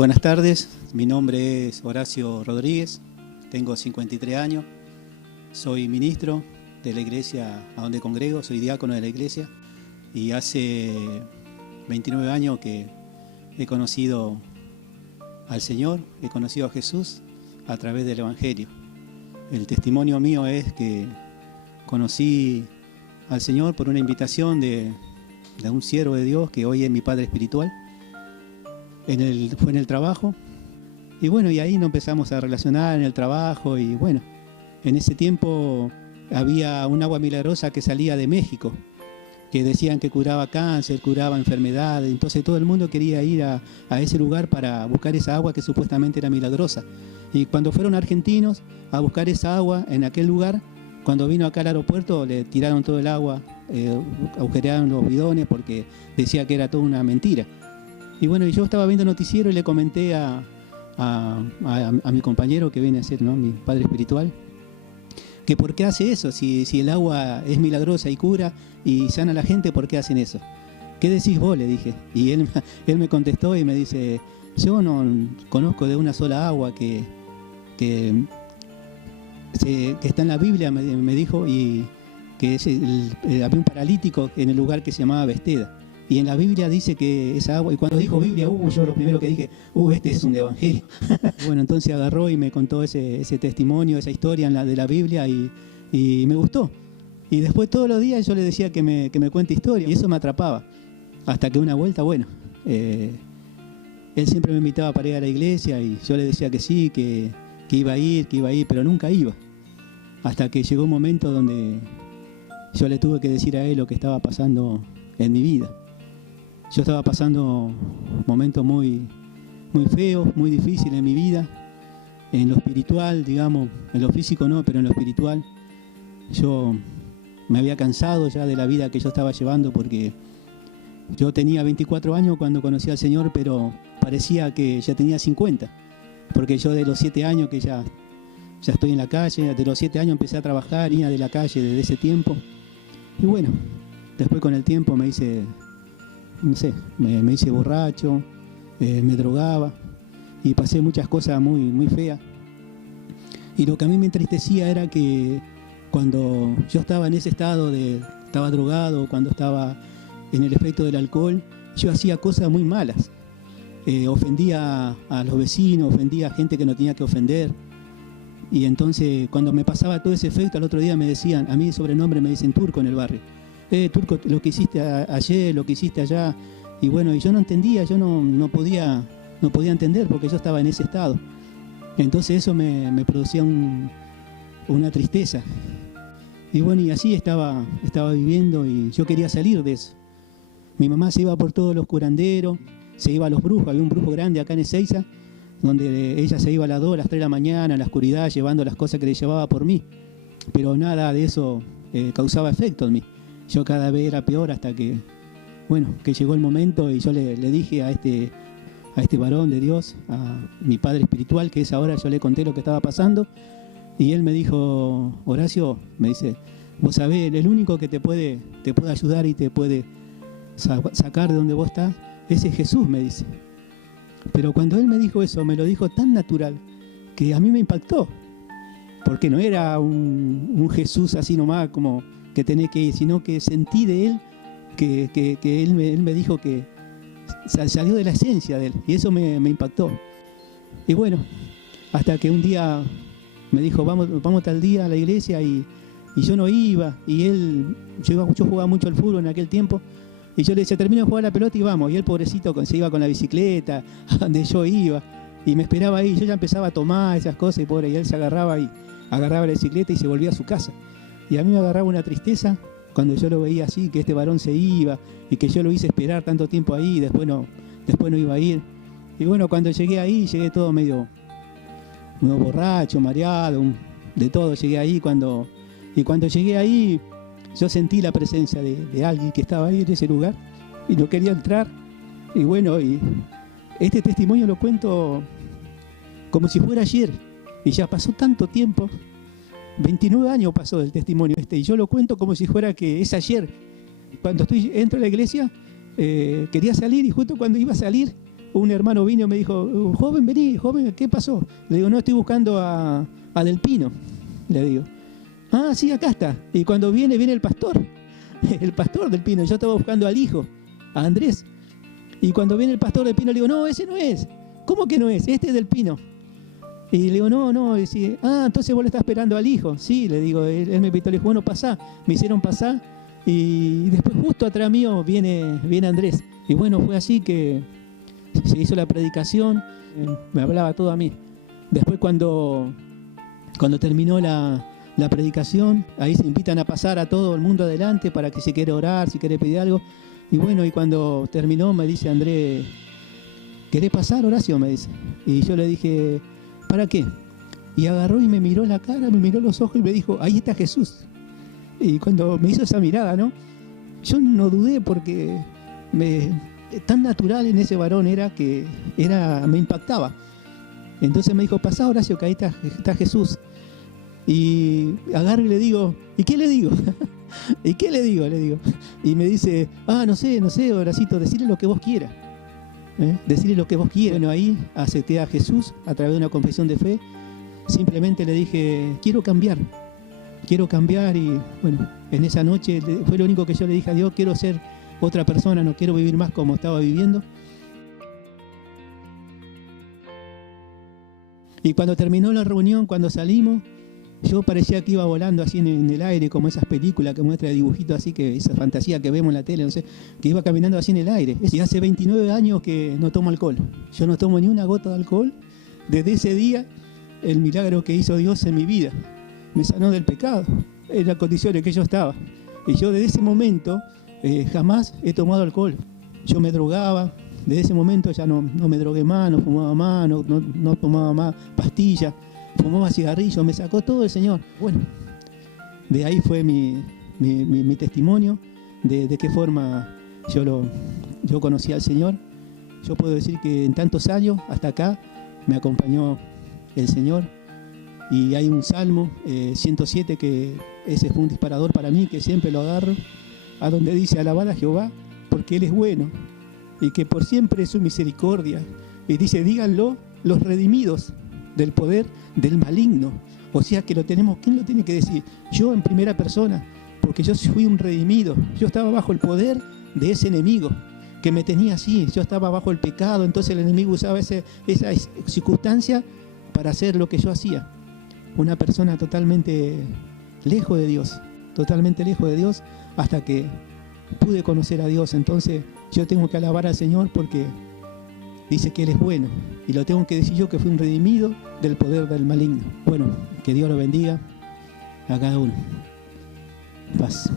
Buenas tardes, mi nombre es Horacio Rodríguez, tengo 53 años, soy ministro de la iglesia a donde congrego, soy diácono de la iglesia y hace 29 años que he conocido al Señor, he conocido a Jesús a través del Evangelio. El testimonio mío es que conocí al Señor por una invitación de un siervo de Dios que hoy es mi padre espiritual. Fue en el trabajo y bueno, y ahí nos empezamos a relacionar en el trabajo y bueno, en ese tiempo había un agua milagrosa que salía de México, que decían que curaba cáncer, curaba enfermedades, entonces todo el mundo quería ir a ese lugar para buscar esa agua que supuestamente era milagrosa. Y cuando fueron argentinos a buscar esa agua en aquel lugar, cuando vino acá al aeropuerto le tiraron todo el agua, agujerearon los bidones porque decía que era toda una mentira. Y bueno, yo estaba viendo noticiero y le comenté a mi compañero que viene a ser, ¿no?, mi padre espiritual, que por qué hace eso, si el agua es milagrosa y cura y sana a la gente, ¿por qué hacen eso? ¿Qué decís vos?, le dije. Y él me contestó y me dice, yo no conozco de una sola agua que está en la Biblia, me dijo, y que había un paralítico en el lugar que se llamaba Bethesda. Y en la Biblia dice que esa agua, y cuando dijo Biblia, yo lo primero que dije, este es un evangelio. Bueno, entonces agarró y me contó ese testimonio, esa historia de la Biblia y me gustó. Y después todos los días yo le decía que me cuente historia y eso me atrapaba. Hasta que una vuelta, bueno, él siempre me invitaba para ir a la iglesia y yo le decía que sí, que iba a ir, pero nunca iba. Hasta que llegó un momento donde yo le tuve que decir a él lo que estaba pasando en mi vida. Yo estaba pasando momentos muy feos, muy difíciles en mi vida, en lo espiritual, digamos, en lo físico no, pero en lo espiritual. Yo me había cansado ya de la vida que yo estaba llevando porque yo tenía 24 años cuando conocí al Señor, pero parecía que ya tenía 50, porque yo de los 7 años que ya estoy en la calle, de los 7 años empecé a trabajar, venía de la calle desde ese tiempo. Y bueno, después con el tiempo me hice borracho, me drogaba y pasé muchas cosas muy feas. Y lo que a mí me entristecía era que cuando yo estaba en ese estado estaba drogado, cuando estaba en el efecto del alcohol, yo hacía cosas muy malas. Ofendía a los vecinos, ofendía a gente que no tenía que ofender. Y entonces cuando me pasaba todo ese efecto, al otro día me decían, a mí de sobrenombre me dicen Turco en el barrio. Turco, lo que hiciste ayer, lo que hiciste allá. Y bueno, y yo no entendía, yo no podía entender porque yo estaba en ese estado. Entonces eso me producía una tristeza. Y bueno, y así estaba viviendo y yo quería salir de eso. Mi mamá se iba por todos los curanderos, se iba a los brujos, había un brujo grande acá en Ezeiza, donde ella se iba a las 2, a las 3 de la mañana, en la oscuridad, llevando las cosas que le llevaba por mí. Pero nada de eso causaba efecto en mí. Yo cada vez era peor hasta que, bueno, que llegó el momento y yo le dije a este varón de Dios, a mi padre espiritual, que es ahora, yo le conté lo que estaba pasando y él me dijo, Horacio, me dice, vos sabés, el único que te puede ayudar y te puede sacar de donde vos estás, ese es Jesús, me dice. Pero cuando él me dijo eso, me lo dijo tan natural que a mí me impactó, porque no era un Jesús así nomás como que tenés que ir, sino que sentí de él que él me dijo que salió de la esencia de él, y eso me impactó. Y bueno, hasta que un día me dijo, vamos tal día a la iglesia, y yo no iba, y yo jugaba mucho al fútbol en aquel tiempo, y yo le decía, termino de jugar la pelota y vamos, y él pobrecito se iba con la bicicleta a donde yo iba, y me esperaba ahí, yo ya empezaba a tomar esas cosas, y pobre, y él se agarraba la bicicleta y se volvía a su casa. Y a mí me agarraba una tristeza cuando yo lo veía así, que este varón se iba y que yo lo hice esperar tanto tiempo ahí y después no iba a ir. Y bueno, cuando llegué ahí, llegué todo medio borracho, mareado, de todo llegué ahí. Y cuando llegué ahí, yo sentí la presencia de alguien que estaba ahí en ese lugar y no quería entrar. Y bueno, y este testimonio lo cuento como si fuera ayer y ya pasó tanto tiempo. 29 años pasó del testimonio y yo lo cuento como si fuera que es ayer. Cuando entro a la iglesia, quería salir y justo cuando iba a salir, un hermano vino y me dijo, joven, vení, joven, ¿qué pasó? Le digo, no, estoy buscando a Del Pino, le digo. Ah, sí, acá está. Y cuando viene el pastor Del Pino. Yo estaba buscando al hijo, a Andrés. Y cuando viene el pastor Del Pino, le digo, no, ese no es. ¿Cómo que no es? Este es Del Pino. Y le digo, no. Y dice, entonces vos le estás esperando al hijo. Sí, le digo, él me invitó, le dijo, bueno, pasá. Me hicieron pasar. Y después justo atrás mío viene Andrés. Y bueno, fue así que se hizo la predicación. Me hablaba todo a mí. Después cuando terminó la predicación, ahí se invitan a pasar a todo el mundo adelante para que si quiere orar, si quiere pedir algo. Y bueno, y cuando terminó me dice Andrés, ¿querés pasar, Horacio? Me dice. Y yo le dije, ¿para qué? Y agarró y me miró la cara, me miró los ojos y me dijo, ahí está Jesús. Y cuando me hizo esa mirada, ¿no? Yo no dudé porque tan natural en ese varón era que me impactaba. Entonces me dijo, pasá, Horacio, que ahí está Jesús. Y agarro y le digo, ¿y qué le digo? ¿Y qué le digo? Le digo. Y me dice, no sé, Horacito, decirle lo que vos quieras. Decirle lo que vos quieras. Bueno, ahí acepté a Jesús a través de una confesión de fe. Simplemente le dije, quiero cambiar. Y bueno, en esa noche fue lo único que yo le dije a Dios, quiero ser otra persona, no quiero vivir más como estaba viviendo. Y cuando terminó la reunión, cuando salimos, yo parecía que iba volando así en el aire, como esas películas que muestra dibujitos así, que esa fantasía que vemos en la tele, no sé, que iba caminando así en el aire. Y hace 29 años que no tomo alcohol. Yo no tomo ni una gota de alcohol. Desde ese día, el milagro que hizo Dios en mi vida me sanó del pecado, en las condiciones que yo estaba. Y yo desde ese momento jamás he tomado alcohol. Yo me drogaba, desde ese momento ya no me drogué más, no fumaba más, no tomaba más pastillas, fumaba cigarrillos, me sacó todo el Señor. Bueno, de ahí fue mi testimonio, de qué forma yo conocí al Señor. Yo puedo decir que en tantos años, hasta acá, me acompañó el Señor. Y hay un Salmo 107 que ese fue un disparador para mí, que siempre lo agarro, a donde dice, alabad a Jehová, porque Él es bueno, y que por siempre es su misericordia. Y dice, díganlo los redimidos del poder del maligno. O sea que lo tenemos, ¿quién lo tiene que decir? Yo en primera persona, porque yo fui un redimido. Yo estaba bajo el poder de ese enemigo que me tenía así. Yo estaba bajo el pecado, entonces el enemigo usaba esa circunstancia para hacer lo que yo hacía. Una persona totalmente lejos de Dios, hasta que pude conocer a Dios. Entonces yo tengo que alabar al Señor porque dice que Él es bueno, y lo tengo que decir yo, que fui un redimido del poder del maligno. Bueno, que Dios lo bendiga a cada uno. Paz.